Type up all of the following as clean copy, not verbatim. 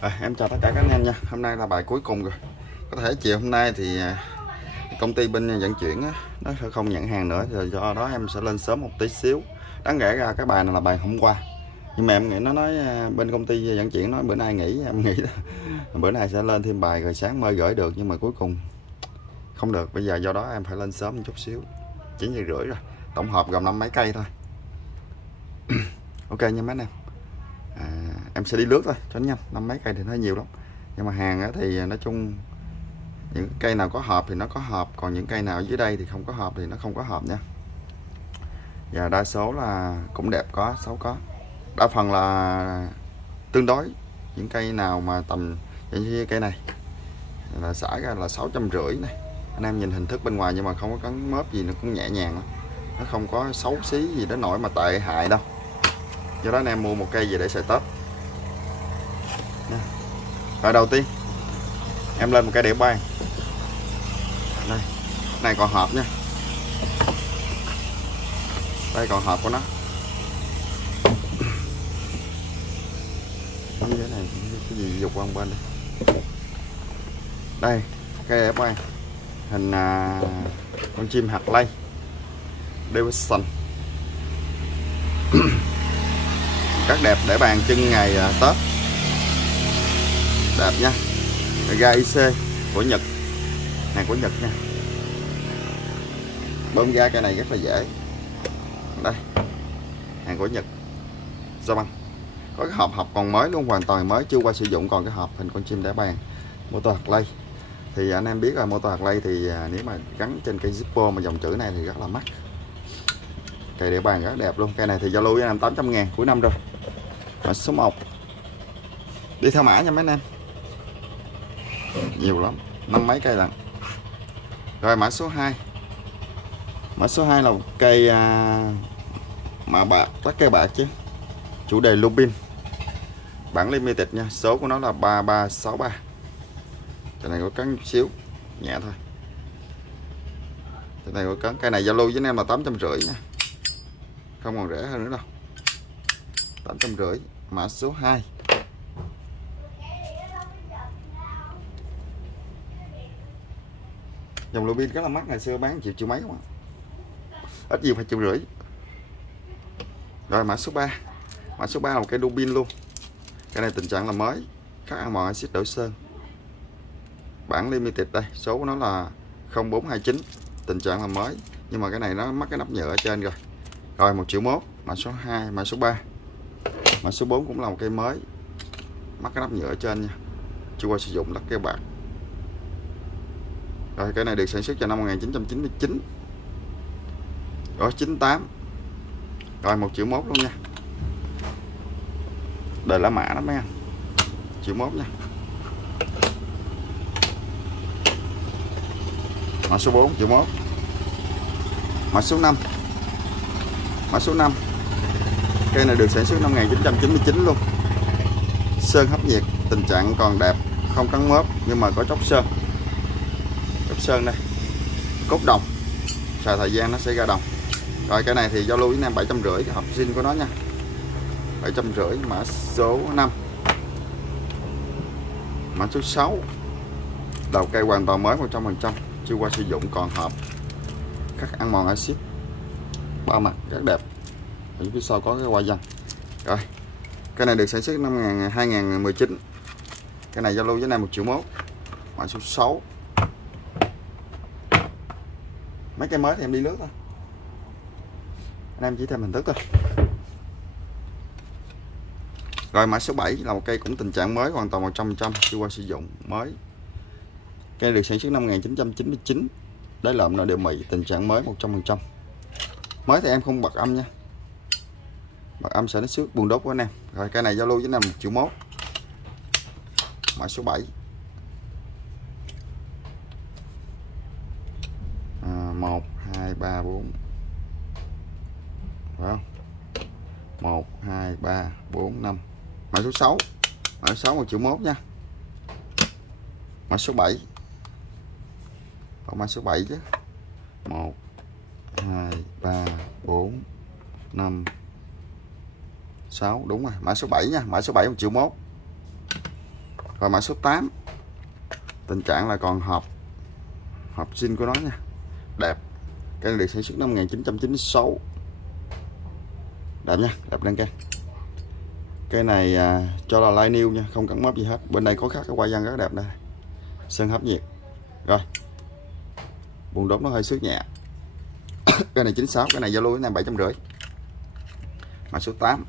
Em chào tất cả các anh em nha. Hôm nay là bài cuối cùng rồi. Có thể chiều hôm nay thì công ty bên vận chuyển á, nó sẽ không nhận hàng nữa, rồi do đó em sẽ lên sớm một tí xíu. Đáng lẽ ra cái bài này là bài hôm qua, nhưng mà em nghĩ nó nói bên công ty vận chuyển nói bữa nay nghỉ, em nghĩ bữa nay sẽ lên thêm bài rồi sáng mới gửi được, nhưng mà cuối cùng không được. Bây giờ do đó em phải lên sớm một chút xíu, 9:30 rồi. Tổng hợp gồm 50 mấy cây thôi. Ok nha mấy anh em. Em sẽ đi lướt thôi cho nhanh, 50 mấy cây thì nó nhiều lắm, nhưng mà hàng thì nói chung những cây nào có hộp thì nó có hộp, còn những cây nào dưới đây thì không có hộp thì nó không có hộp nha. Và đa số là cũng đẹp, có xấu có, đa phần là tương đối. Những cây nào mà tầm như cây này là xả ra là 650 này, anh em nhìn hình thức bên ngoài nhưng mà không có cắn mớp gì, nó cũng nhẹ nhàng lắm, nó không có xấu xí gì đến nỗi mà tệ hại đâu. Do đó anh em mua một cây về để xài Tết. Rồi đầu tiên em lên một cây đĩa bay đây, này còn hộp nha, đây còn hộp của nó. Cái này cái gì dục qua bên đây, đây cây đĩa bay hình con chim hạt lay Davidson. Rất đẹp để bàn chân ngày Tết, đẹp nha. Ga IC của Nhật, hàng của Nhật nha. Bơm ga cây này rất là dễ, đây hàng của Nhật do băng. Có cái hộp còn mới luôn, hoàn toàn mới, chưa qua sử dụng. Còn cái hộp hình con chim đá bàn motor hạt lay thì anh em biết là motor hạt lay thì nếu mà gắn trên cây Zippo mà dòng chữ này thì rất là mắc. Cây đĩa bàn rất đẹp luôn. Cây này thì giao lưu với em 800.000 cuối năm rồi. Mã số 1 đi theo mã nha mấy anh em, nhiều lắm, 50 mấy cây lận. Rồi mã số 2, mã số 2 là một cây mạ bạc, tất cây bạc chứ, chủ đề Lubin, bản limited nha, số của nó là 3363. Cái này có cắn xíu nhẹ thôi, cái này có cắn. Cây này giao lưu với anh em là 850 nha, không còn rẻ hơn nữa đâu, 850. Mã số 2 dòng Lubin rất là mắc, ngày xưa bán triệu mấy không ạ, ít nhiều phải 150. Rồi mã số 3, mã số 3 là một cái Lubin luôn. Cái này tình trạng là mới, khắc ăn mòn axit đổ sơn, bản limited đây, số của nó là 0429, tình trạng là mới, nhưng mà cái này nó mắc cái nắp nhựa ở trên rồi. Rồi 1,1 triệu. Mã số 2, mã số 3. Mã số 4 cũng là một cây mới, mắc cái nắp nhựa ở trên nha, chưa qua sử dụng, lắc cây bạc. Rồi cái này được sản xuất vào năm 1999. Rồi 98. Rồi 1,1 triệu luôn nha. Đời lá mã đó mấy anh, 1,1 triệu nha. Mã số 4 1,1 triệu. Mã số 5, mã số 5, cây này được sản xuất năm 1999 luôn, sơn hấp nhiệt, tình trạng còn đẹp, không cắn mớp nhưng mà có chóc sơn. Chóc sơn đây, cốt đồng, xài thời gian nó sẽ ra đồng. Rồi cái này thì giao lưu với anh em 750, cái hộp zin của nó nha, 750. Mã số 5, mã số 6, đầu cây hoàn toàn mới 100%, chưa qua sử dụng, còn hộp, khắc ăn mòn axit, ba mặt rất đẹp. Ở phía sau có cái hoa văn. Rồi cái này được sản xuất năm 2019, cái này giao lưu với anh em 1,1 triệu. Mã số 6, mấy cây mới thì em đi lướt thôi, anh em chỉ thêm hình thức thôi. Rồi mã số 7 là một cây cũng tình trạng mới, hoàn toàn 100%, chưa qua sử dụng, mới. Cây được sản xuất năm 1999, đáy lợm là đều mị, tình trạng mới 100%. Mới thì em không bật âm nha, bật âm sẽ nó xước buồn đốt của anh em. Rồi cây này giao lưu với anh em 1,1 triệu. Mã số 7, 1 2 3 4, phải không? 1 2 3 4 5. Mã số 6, mã số 6 1,1 triệu nha. Mã số 7, còn mã số 7 chứ, 1 2 3 4 5 6, đúng rồi, mã số 7 nha. Mã số 7 1,1 triệu. Rồi mã số 8, tình trạng là còn hộp zin của nó nha, đẹp. Cái này được sản xuất năm 1996, đẹp nha, đẹp lên cây. Cây này cho là line new nha, không cắn mớp gì hết. Bên đây có khắc cái hoa văn rất đẹp đây, sơn hấp nhiệt. Rồi buồng đốt nó hơi xước nhẹ. Cái này 96, cái này Zalo cái này 750. Mã số 8,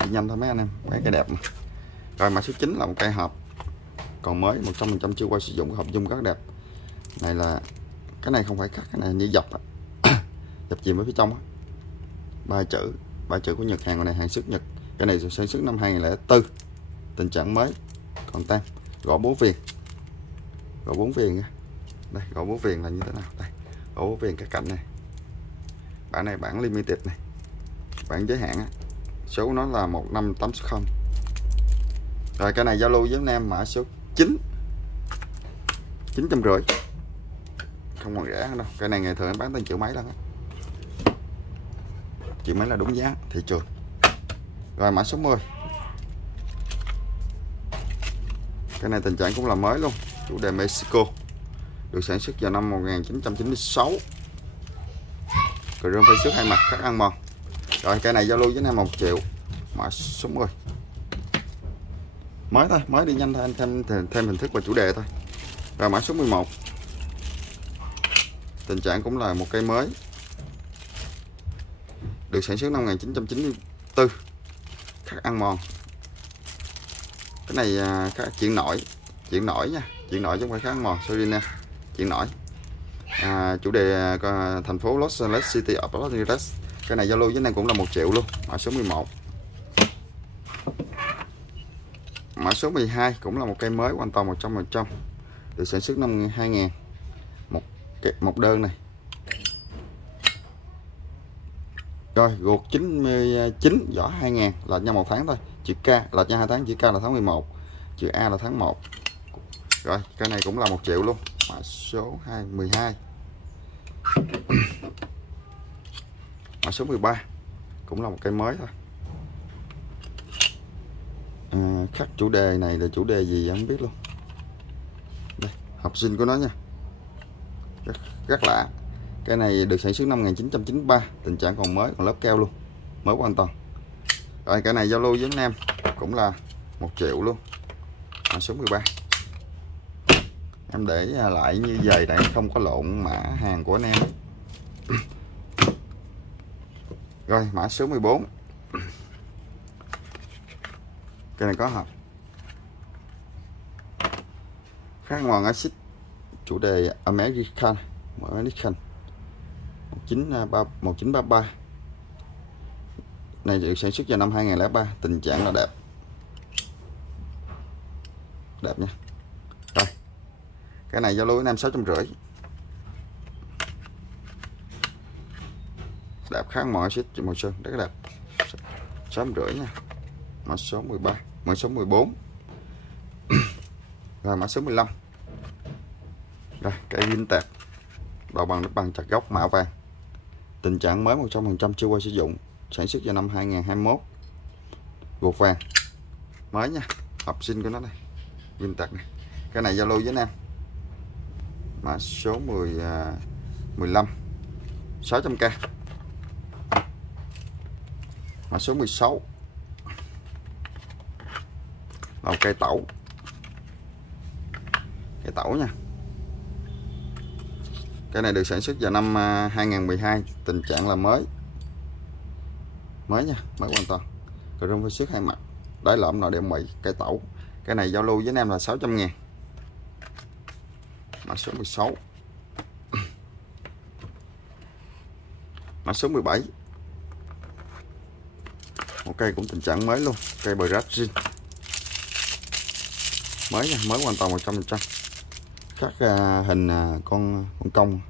đi nhanh thôi mấy anh em, mấy cây đẹp mà. Rồi mã số 9 là một cây hộp còn mới 100% chưa qua sử dụng, hộp dung rất đẹp. Này là cái này không phải cắt, cái này như dập dập chìm ở phía trong á. Ba chữ của Nhật, hàng này hàng xuất Nhật. Cái này sản xuất năm 2004, tình trạng mới còn tem, gõ 4 viền, gõ 4 viền nha. Đây gõ 4 viền là như thế nào đây, gõ 4 viền cái cạnh này. Bản này bản limited này, bản giới hạn á. Số của nó là 15860. Rồi cái này giao lưu với anh em mã số 9, 950, không còn rẻ đâu. Cái này ngày thường em bán tới triệu mấy lần á, triệu mấy là đúng giá thị trường. Rồi mã số 10, cái này tình trạng cũng là mới luôn, chủ đề Mexico, được sản xuất vào năm 1996. Rồi rơm phải xước hai mặt, khắc ăn mòn. Rồi cái này giao lưu với anh em 1 triệu, mã số 10. Mới thôi, mới đi nhanh thôi anh, thêm hình thức và chủ đề thôi. Rồi mã số 11, tình trạng cũng là một cây mới, được sản xuất năm 1994, khắc ăn mòn. Cái này chuyển nổi nha, chuyển nổi chứ không phải khắc ăn mòn, sorry nè, chuyển nổi. Chủ đề thành phố Los Angeles, City of Los Angeles. Cái này giao lưu với anh em cũng là 1 triệu luôn, mã số 11. Mã số 12 cũng là một cây mới hoàn toàn 100%, được sản xuất năm 2000, một đơn này. Rồi gột 99, vỏ 2000, lệch nhau 1 tháng thôi. Chữ K lệch nhau 2 tháng, chữ K là tháng 11, chữ A là tháng 1. Rồi cái này cũng là 1 triệu luôn, mã số 12. Mã số 13 cũng là một cây mới thôi. Khắc chủ đề này là chủ đề gì em không biết luôn. Đây, học sinh của nó nha, rất lạ. Cái này được sản xuất năm 1993, tình trạng còn mới, còn lớp keo luôn, mới hoàn toàn. Rồi cái này giao lưu với anh em cũng là 1 triệu luôn, mã số 13. Em để lại như vậy để không có lộn mã hàng của anh em. Rồi mã số 14, cái này có hộp khắc mòn axit, chủ đề American 1933, này được sản xuất vào năm 2003, tình trạng là đẹp, đẹp nha. Rồi cái này giao lưu với em 650, đẹp, kháng mọi axit màu sơn rất đẹp, 650 nha. Mã số 13, mã số 14. Rồi mã số 15, rồi cây vintage, đầu bằng nắp bằng chặt gốc mạ vàng, tình trạng mới 100%, chưa qua sử dụng, sản xuất vào năm 2021, gột vàng, mới nha, học sinh của nó đây, vintage này. Cái này giao lưu với anh em mã số 15, 600k. Mã số 16 là một cây tẩu, nha. Cái này được sản xuất vào năm 2012, tình trạng là mới nha, mới hoàn toàn. Rồi rung phải xước hai mặt, đáy lõm nội đệm mị, cây tẩu. Cái này giao lưu với anh em là 600.000, mã số 16. Mã số 17, một cây cũng tình trạng mới luôn, cây Brazil, mới nha, mới hoàn toàn 100%. Khắc hình con công,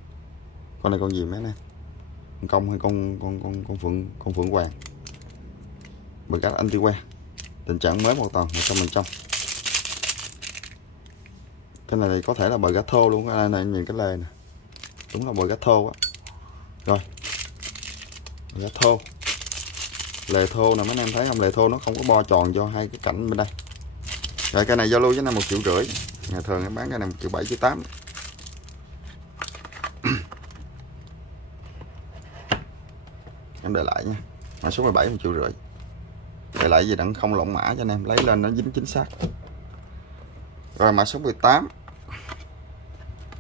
con này con gì mấy nè, con công hay con phượng hoàng, bởi các anti que, tình trạng mới hoàn toàn 100%. Cái này có thể là bờ gác thô luôn, cái này nhìn cái lề nè, đúng là bờ gác thô á. Rồi bờ gác thô, Lề thô nè mấy anh em thấy không, lề thô nó không có bo tròn cho hai cái cạnh bên đây. Rồi cây này giao lưu với em 1,5 triệu. Nhà thường em bán cây này 1,7 triệu 8. Em để lại nha. Mã số 17 1,5 triệu. Để lại gì đặng không lộn mã cho anh em lấy lên nó dính chính xác. Rồi mã số 18.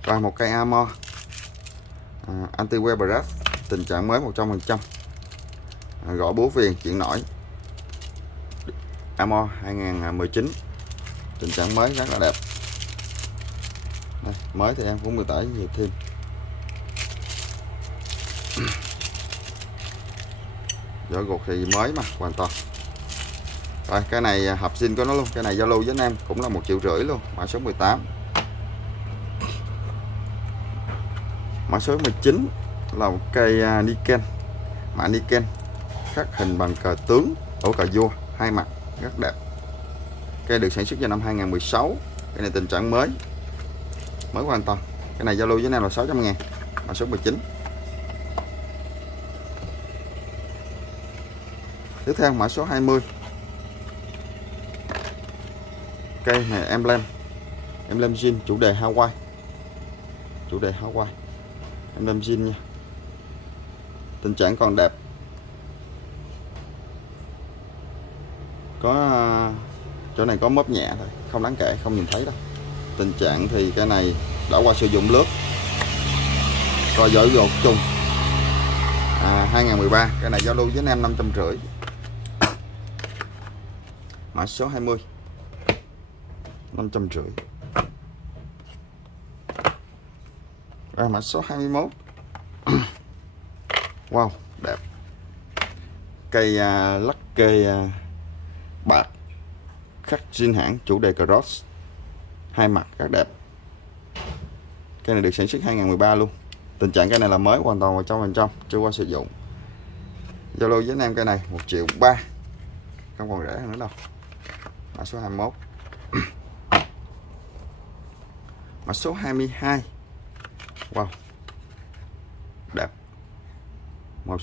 Rồi một cây Amor anti wear brush, tình trạng mới 100%. Gõ búa viền chuyển nổi. Amor 2019. Tình trạng mới rất là đẹp. Đây, mới thì em cũng miêu tả nhiều thêm. Vỏ gột thì mới mà hoàn toàn. Rồi cái này hợp zin của nó luôn. Cái này giao lưu với anh em cũng là 1,5 triệu luôn. Mã số 18. Mã số 19 là một cây Niken. Mã Niken khắc hình bằng cờ tướng, cờ vua hai mặt rất đẹp. Cây được sản xuất vào năm 2016. Cái này tình trạng mới hoàn toàn. Cái này giao lưu với anh em là 600.000. Mã số 19. Tiếp theo mã số 20. Cây này emblem jean chủ đề Hawaii. Emblem jean nha. Tình trạng còn đẹp. Có chỗ này có móp nhẹ thôi, không đáng kể, không nhìn thấy đâu. Tình trạng thì cái này đã qua sử dụng lướt. Rồi vỏ gột chung 2013. Cái này giao lưu với anh em 550. Mã số 20 550. Rồi mã số 21. Wow đẹp. Cây lắc kê bạc khắc zin hãng chủ đề cross hai mặt rất đẹp. Cây này được sản xuất 2013 luôn. Tình trạng cây này là mới hoàn toàn 100%, chưa qua sử dụng. Giao lưu với anh em cây này 1,3 triệu, không còn rẻ hơn nữa đâu. Mã số 21. Mã số 22. Wow đẹp. Màu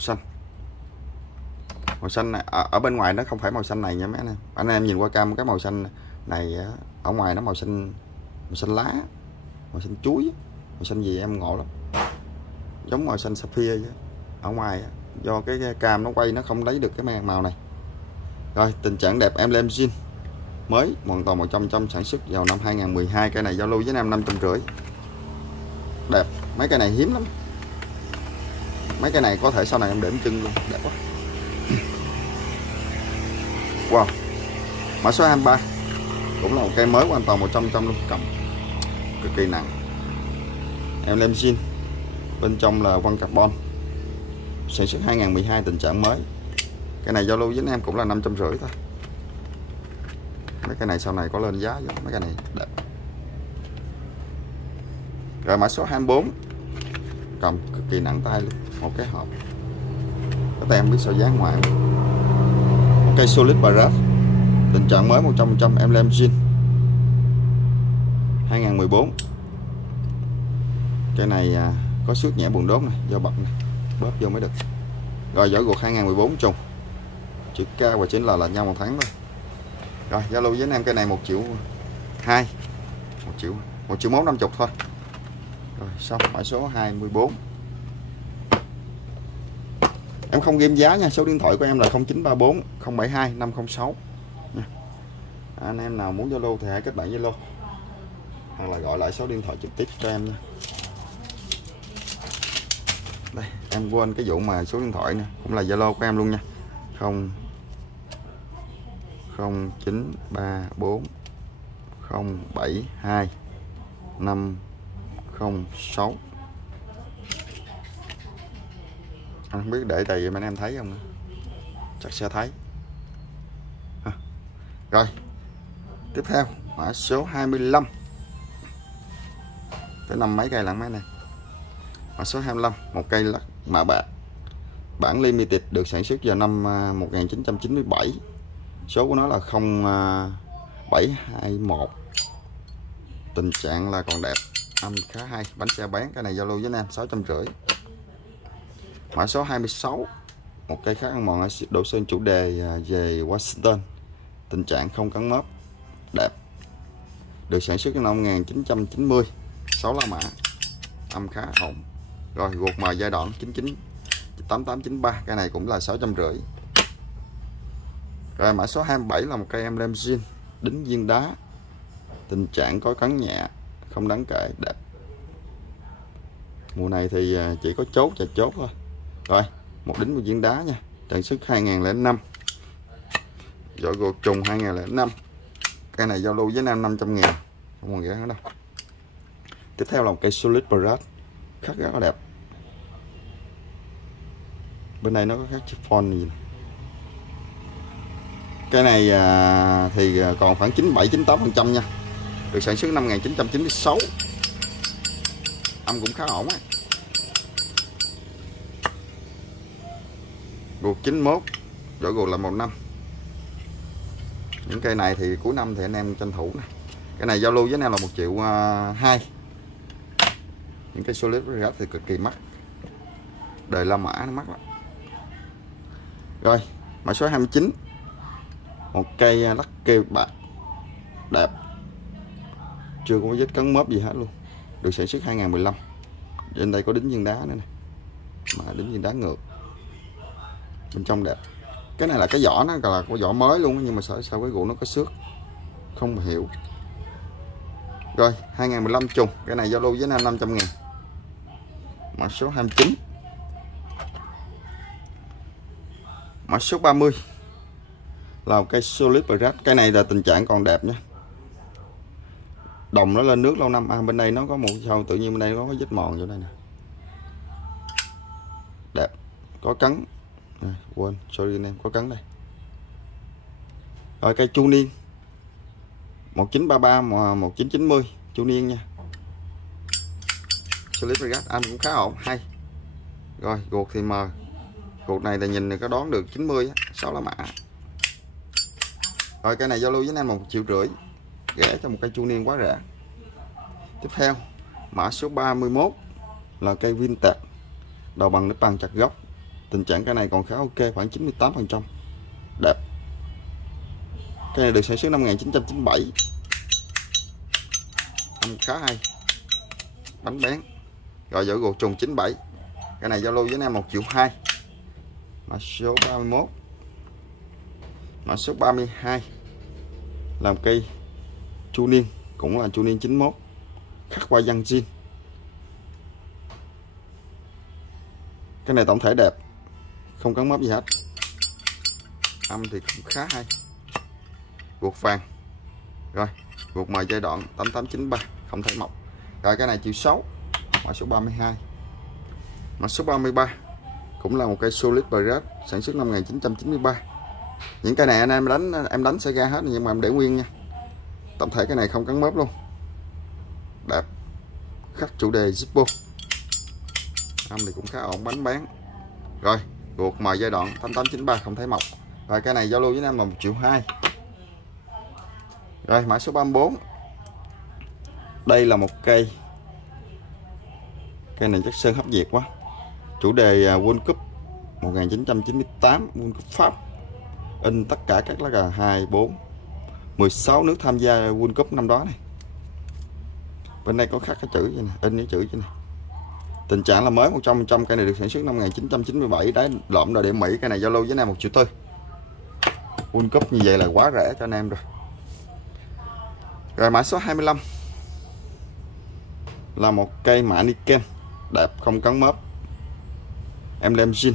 xanh này, ở bên ngoài nó không phải màu xanh này nha mấy anh em. Anh em nhìn qua cam cái màu xanh này ở ngoài nó màu xanh lá, màu xanh chuối, màu xanh gì em ngộ lắm, giống màu xanh sapphire chứ. Ở ngoài do cái cam nó quay nó không lấy được cái màu này. Rồi tình trạng đẹp emblem jean mới hoàn toàn 100%, sản xuất vào năm 2012. Cái này giao lưu với anh em 550. Đẹp. Mấy cái này hiếm lắm. Mấy cái này có thể sau này em để chân luôn, đẹp quá. Wow. Mã số 23. Cũng là một cây mới hoàn toàn 100% luôn, cầm cực kỳ nặng. Emblem jean. Bên trong là vân carbon. Sản xuất 2012, tình trạng mới. Cái này giao lưu với anh em cũng là 550 thôi. Mấy cái này sau này có lên giá vô. Mấy cái này đẹp. Rồi mã số 24. Cầm cực kỳ nặng tay luôn. Một cái hộp. Cái tem biết sao dán ngoài. Một cây solid brush. Tình trạng mới 100%, emblem jean 2014. Cái này có xước nhẹ buồn đốm này, do bật này, bóp vô mới được. Rồi vỏ gột 2014 trùng. Chữ K và chữ L là nhau một tháng thôi. Rồi giao lưu với anh em cái này 1,2 triệu, 1,150 thôi. Rồi xong. Mã số 24. Em không ghim giá nha, số điện thoại của em là 0934 072 506 nha. Anh em nào muốn Zalo thì hãy kết bạn Zalo hoặc là gọi lại số điện thoại trực tiếp cho em nha. Đây, em quên cái vụ mà số điện thoại nè, cũng là Zalo của em luôn nha. 0934 072 506. Anh không biết để tại vì mấy anh em thấy không, chắc sẽ thấy. Rồi tiếp theo mã số 25. Tới năm mấy cây lặng mấy này. Mã số 25, một cây lắc mạ bạc bản limited, được sản xuất vào năm 1997. Số của nó là 0721. Tình trạng là còn đẹp, âm khá hay, bánh xe bán. Cái này giao lưu với anh em 650. Mã số 26, Một cây khác ăn mòn axit đổ sơn chủ đề về Washington, tình trạng không cắn mớp, đẹp, được sản xuất năm 1990, 6 la mã, âm khá ổn. Rồi ruột mờ giai đoạn 99 8893, cái này cũng là 650. Rồi mã số 27 là một cây emblem zin đính viên đá, tình trạng có cắn nhẹ, không đáng kể, đẹp. Mùa này thì chỉ có chốt và chốt thôi. Rồi một đính một viên đá nha, sản xuất 2005, vỏ gột trùng 2005. Cây này giao lưu với Nam 500.000, không còn rẻ nữa đâu. Tiếp theo là một cây solid brass, khắc rất là đẹp. Bên đây nó có khắc chiffon gì này. Cái này thì còn khoảng 97-98% nha, được sản xuất năm 1996, âm cũng khá ổn á. Ruột 91, vỏ ruột là màu 5. Những cây này thì cuối năm thì anh em tranh thủ nè. Cái này giao lưu với anh em là 1,2 triệu. Những cây solid brass thì cực kỳ mắc, đời La Mã nó mắc lắm. Rồi mã số 29, một cây lắc kêu bạc đẹp, chưa có vết cắn mớp gì hết luôn, được sản xuất 2015. Trên đây có đính viên đá nữa nè, mà đính viên đá ngược, bên trong đẹp. Cái này là cái vỏ nó là cái vỏ mới luôn, nhưng mà sao cái gỗ nó có xước, không hiểu. Rồi 2015 trùng, cái này giao lưu với Nam 500.000. Mã số 29, mã số 30 là một cây solid brass. Cái này là tình trạng còn đẹp nha, đồng nó lên nước lâu năm. Bên đây nó có một sau tự nhiên bên đây nó có vết mòn vô đây nè, đẹp, có cắn. Quên, sorry anh em, có cắn đây. Rồi cây chu niên 1933 mà 1990 chu niên nha, solid brass, anh cũng khá ổn, hay. Rồi ruột thì mờ, ruột này là nhìn này có đoán được 90 á, 6 la mã. Rồi cây này giao lưu với anh em 1,5 triệu, rẻ cho một cây chu niên quá rẻ. Tiếp theo mã số 31 là cây vintage, đầu bằng nếp bằng chặt gốc, tình trạng cây này còn khá ok, khoảng 98%, đẹp. Cây này được sản xuất năm 1997, âm khá hay, bánh bén. Rồi vỏ gột trùng 97, cái này giao lưu với anh em 1,2 triệu. Mã số 31, mã số 32 làm cây chu niên, cũng là chu niên 91, khắc qua văn zin. Cái này tổng thể đẹp, không cắn mớp gì hết, âm thì cũng khá hay, ruột vàng. Rồi ruột mờ giai đoạn 8893, không thể mọc. Rồi cái này 1,6 triệu. Mã số 32, mã số 33 cũng là một cây solid brass, sản xuất năm 1993. Những cây này anh em đánh sẽ ra hết, nhưng mà em để nguyên nha. Tổng thể cái này không cắn mớp luôn, đẹp, khắc chủ đề Zippo, âm thì cũng khá ổn, bánh bán. Rồi ruột mờ giai đoạn 8893, không thấy mọc. Rồi cái này giao lưu với em là 1,2 triệu. Rồi mã số 34, đây là một cây này chắc sơn hấp diệt quá, chủ đề World Cup 1998, World Cup Pháp, in tất cả các lá cờ 2, 4, 16 nước tham gia World Cup năm đó này. Bên đây có khắc cái chữ vậy nè, in cái chữ vậy nè. Tình trạng là mới 100%. Cây này được sản xuất năm 1997, đáy lộn rồi để Mỹ. Cây này giao lưu với anh em 1,4 triệu. World Cup như vậy là quá rẻ cho anh em rồi. Rồi mã số 25 là một cây mã Niken đẹp, không cắn mớp, emblem zin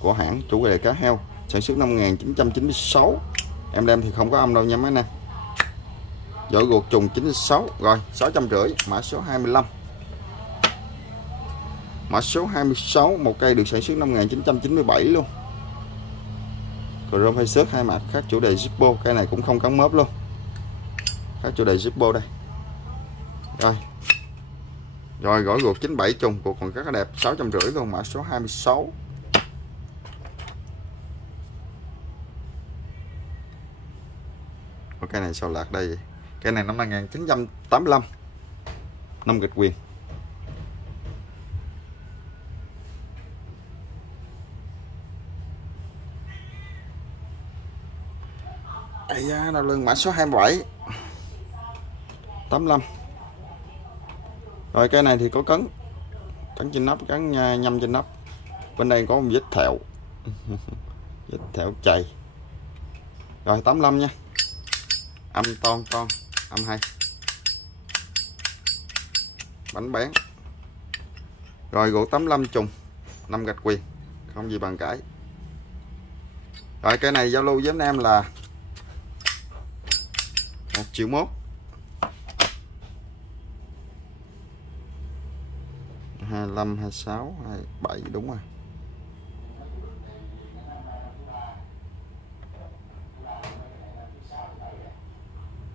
của hãng, chủ đề cá heo, sản xuất năm 1996. Emblem thì không có âm đâu nha mấy anh em. Vỏ gột trùng 96. Rồi 650. Mã số 25, mã số 26, một cây được sản xuất năm 1997 luôn, chrome hay xước hai mặt, khác chủ đề Zippo. Cây này cũng không cắn mớp luôn, khác chủ đề Zippo đây. Rồi gỏi ruột 97 trùng, cuộc còn rất là đẹp, 650 luôn. Mã số 26. Cái này sao lạc đây vậy? Cái này năm 1985, năm nghịch quyền. Ây da, đau lưng mã số 27 85. Rồi cái này thì có cấn trên nắp, cấn nhâm trên nắp. Bên đây có một vết thẹo vết thẹo chày. Rồi 85 nha, âm ton âm 2, bánh bén. Rồi gỗ 85 trùng 5 gạch quyền, không gì bàn cãi. Rồi cây này giao lưu với anh em là 1,1 triệu. 25, 26, 27 đúng rồi.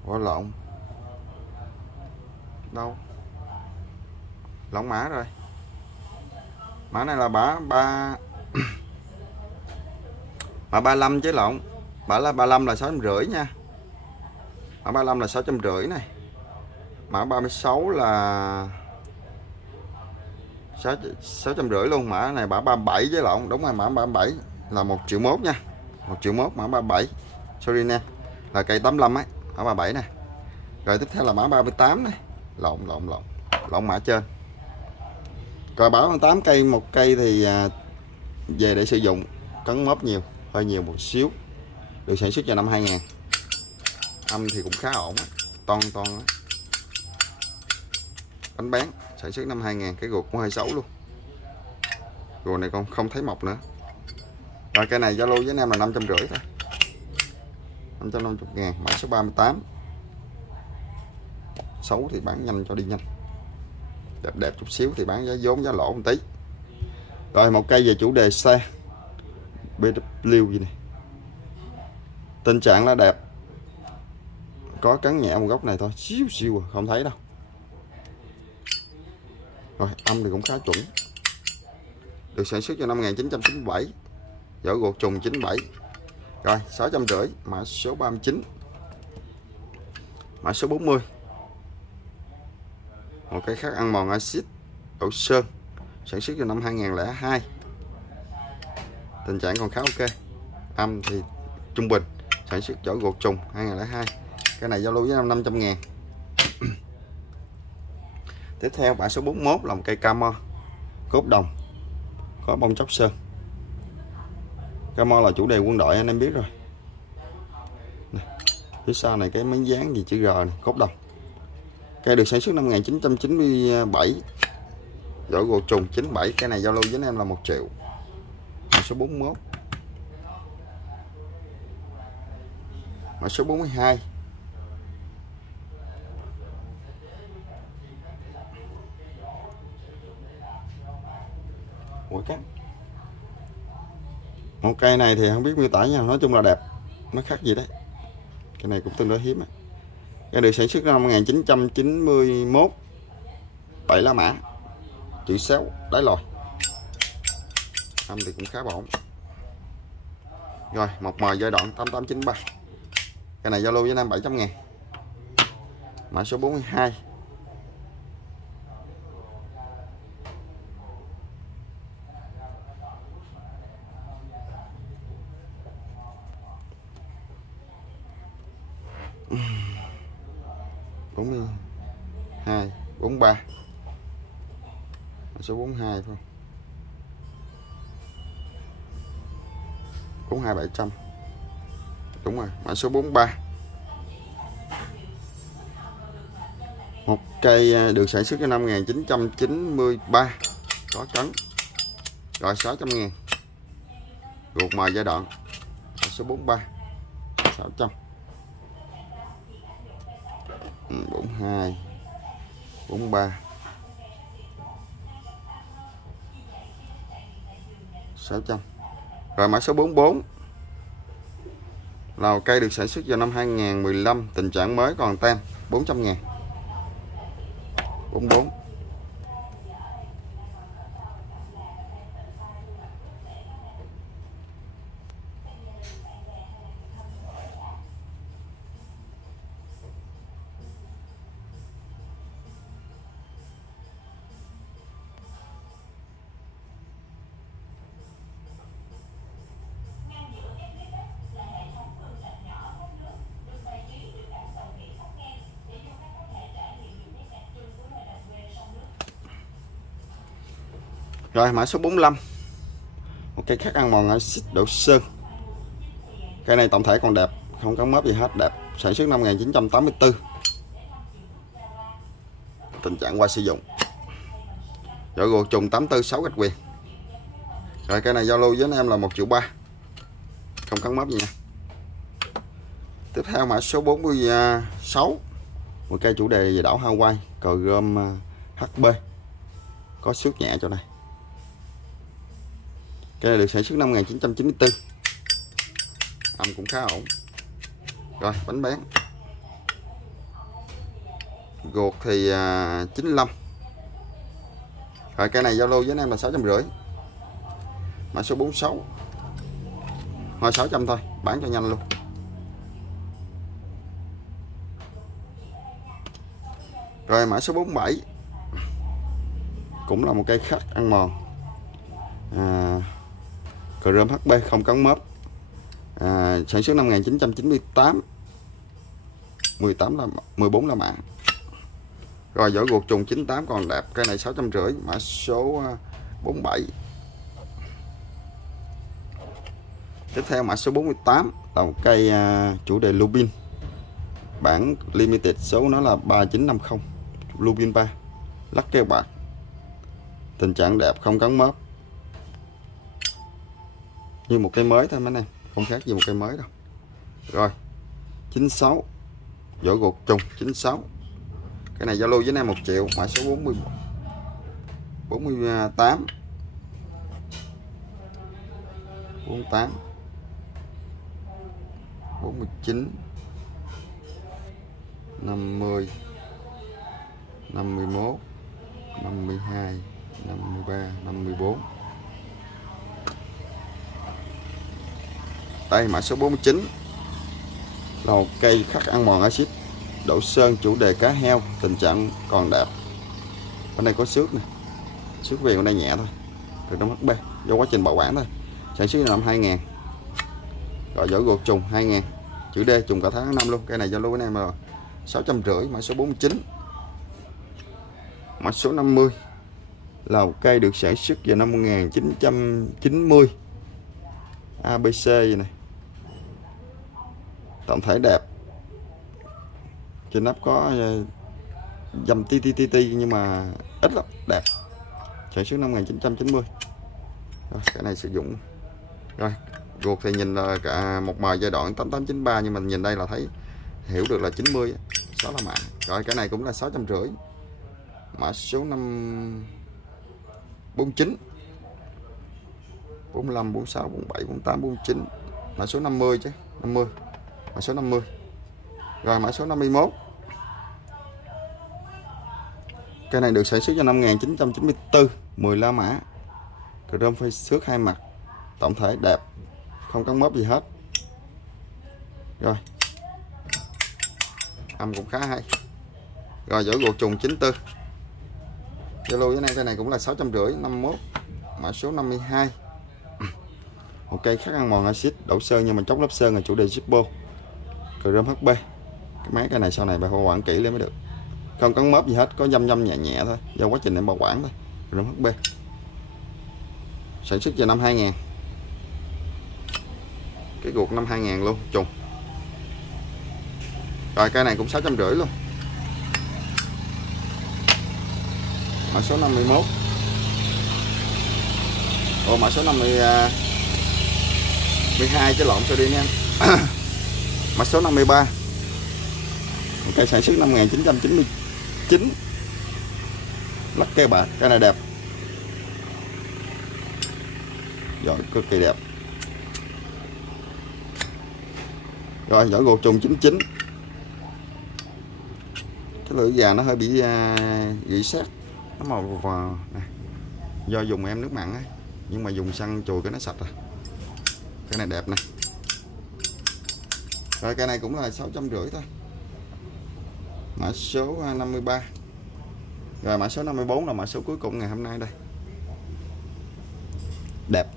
Ủa lộn. Đâu? Lộn mã rồi. Mã này là mã 35 chứ lộn. Mã là 35 là 650 nha. Mã 35 là 650 này. Mã 36 là 650 luôn. Mã này mã 37 với lộn. Đúng rồi, mã 37 là 1,1 triệu nha. 1,1 triệu mã 37. Sorry nè. Là cây 85 ấy, mã 37 nè. Rồi tiếp theo là mã 38 này. Lộn mã trên. Rồi mã 38 cây, một cây thì về để sử dụng, cấn móp nhiều, hơi nhiều một xíu. Được sản xuất vào năm 2000. Âm thì cũng khá ổn á, ton á. Bánh bán sản xuất năm 2000, cái ruột cũng hơi xấu luôn. Ruột này con không thấy mọc nữa. Rồi cây này giao lưu với anh em là 550 thôi. 550.000, mã số 38. Xấu thì bán nhanh cho đi nhanh. Đẹp chút xíu thì bán giá vốn giá lỗ một tí. Rồi một cây về chủ đề xe BW gì này. Tình trạng là đẹp. Có cắn nhẹ một góc này thôi, xíu không thấy đâu. Rồi âm thì cũng khá chuẩn. Được sản xuất vào năm 1997. Vỏ gột trùng 97. Rồi 650, mã số 39. Mã số 40. Một cái khác ăn mòn axit đậu sơn, sản xuất vào năm 2002. Tình trạng còn khá ok. Âm thì trung bình, sản xuất vỏ gột trùng 2002. Cái này giao lưu với 500.000. Tiếp theo mã số 41 là một cây camo cốt đồng, có bông chóc sơn. Camo là chủ đề quân đội anh em biết rồi. Này, phía sau này cái miếng dán gì chữ G này, cốt đồng. Cây được sản xuất năm 1997. Vỏ gỗ trùng 97. Cái này giao lưu với anh em là 1 triệu. Mã số 41. Mã số 42. Ủa cắt. Một cây này thì không biết miêu tả nha, nói chung là đẹp, nó khác gì đấy. Cái này cũng tương đối hiếm. Cái được sản xuất năm 1991. 7 lá mã, chữ xéo, đáy lồi. Âm thì cũng khá ổn. Rồi một mờ giai đoạn 8893. Cái này giao lưu với em 700.000. Mã số 42. Bốn 2 43. Mã số 42 phải không? 42700. Đúng rồi, mã số 43. Một cây được sản xuất vào năm 1993. Có cấn. Rồi 600.000. Ruột mờ giai đoạn. Mã số 43. 600. 42 43 600. Rồi mã số 44 là cây được sản xuất vào năm 2015, tình trạng mới còn tem, 400.000. 44. Rồi mã số 45, một cây khắc ăn mòn axit độ sơn. Cây này tổng thể còn đẹp, không có mớp gì hết, đẹp, sản xuất năm 1984. Tình trạng qua sử dụng. Vỏ gột trùng 846 gạch quyền. Rồi cây này giao lưu với anh em là 1.3 triệu, không cắn mớp gì nha. Tiếp theo mã số 46, một cây chủ đề về đảo Hawaii, cờ gom HB, có xước nhẹ chỗ này. Cây này được sản xuất năm 1994, âm cũng khá ổn. Rồi bánh bén gột thì 95. Rồi cây này giao lưu với anh em là 650. Mã số 46, hồi 600 thôi, bán cho nhanh luôn. Rồi mã số 47, cũng là một cây khắc ăn mòn, Chrome HB không cắn mớp, sản xuất năm 1998, 14 là mã. Rồi vỏ gột trùng 98 còn đẹp, cây này 650. Mã số 47. Tiếp theo mã số 48 là một cây chủ đề Lubin, bản limited, số nó là 3950, Lubin 3, lắc keo bạc, tình trạng đẹp, không cắn mớp, như một cây mới thôi mấy anh em, không khác gì một cây mới đâu. Rồi 96, vỏ gột trùng 96. Cái này giao lưu với anh em 1 triệu. Mã số 48, 48, 49, 50, 51, 52, 53, 54. Đây mã số 49 là một cây khắc ăn mòn axit đổ sơn chủ đề cá heo, tình trạng còn đẹp. Bên đây có xước nè, xước viền bên đây nhẹ thôi, từ trong HB do quá trình bảo quản thôi. Sản xuất năm 2000. Rồi vỏ gột trùng 2000, chữ D trùng cả tháng 5 luôn. Cây này giao lưu với anh em rồi 650. Mã số 49. Mã số 50 là một cây được sản xuất vào năm 1990, ABC vậy này, tổng thể đẹp, trên nắp có dầm ti nhưng mà ít lắm, đẹp, sản xuất năm 1990. Rồi, cái này sử dụng. Rồi ruột thì nhìn là cả một mờ giai đoạn 8893, nhưng mình nhìn đây là thấy hiểu được là 90, 6 là mã. Rồi cái này cũng là 650. Mã số 49, 45, 46, 47, 48, 49. Mã số 50 chứ, 50. Mã số 50. Rồi mã số 51. Cái này được sản xuất vào năm 1994, 10 la mã. Chrome phơi xước hai mặt, tổng thể đẹp, không cắn mớp gì hết. Rồi âm cũng khá hay. Rồi vỏ gột trùng 94. Giao lưu với cây này cũng là 650, 51. Mã số 52. một cây khắc ăn mòn axit đổ sơn nhưng mà chóc lớp sơn là chủ đề Zippo, Chrome HB. Cái máy cây này sau này phải bảo quản kỹ lên mới được, không cắn mớp gì hết, có dăm nhẹ nhẹ thôi do quá trình em bảo quản thôi. Chrome HB sản xuất vào năm 2000, cái guộc năm 2000 luôn, trùng. Rồi cây này cũng 650 luôn. Mã số 51. Mã số 52 chứ lộn, sao đi nha. Mã số 53. Một cây sản xuất năm 1999, lắc keo bạc, cây này đẹp, giỏi, cực kỳ đẹp. Rồi vỏ gột trùng 99. Cái lưỡi gà nó hơi bị rỉ sét, nó màu vào nè, do dùng em nước mặn ấy, nhưng mà dùng xăng chùi cái nó sạch rồi. Cái này đẹp nè. Rồi cái này cũng là 650 thôi. Mã số 53. Rồi mã số 54 là mã số cuối cùng ngày hôm nay đây. Đẹp.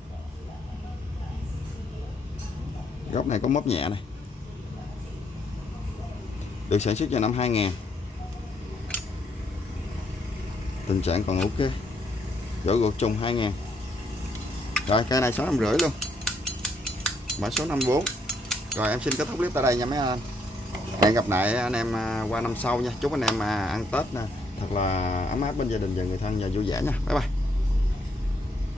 Góc này có móc nhẹ này. Được sản xuất vào năm 2000. Tình trạng còn ok. vỏ gột trùng 2.000. Rồi cây này 650 luôn, mã số 54. Rồi em xin kết thúc clip tại đây nha mấy anh. Hẹn gặp lại anh em qua năm sau nha. Chúc anh em ăn Tết nè thật là ấm áp bên gia đình và người thân và vui vẻ nha. Bye bye.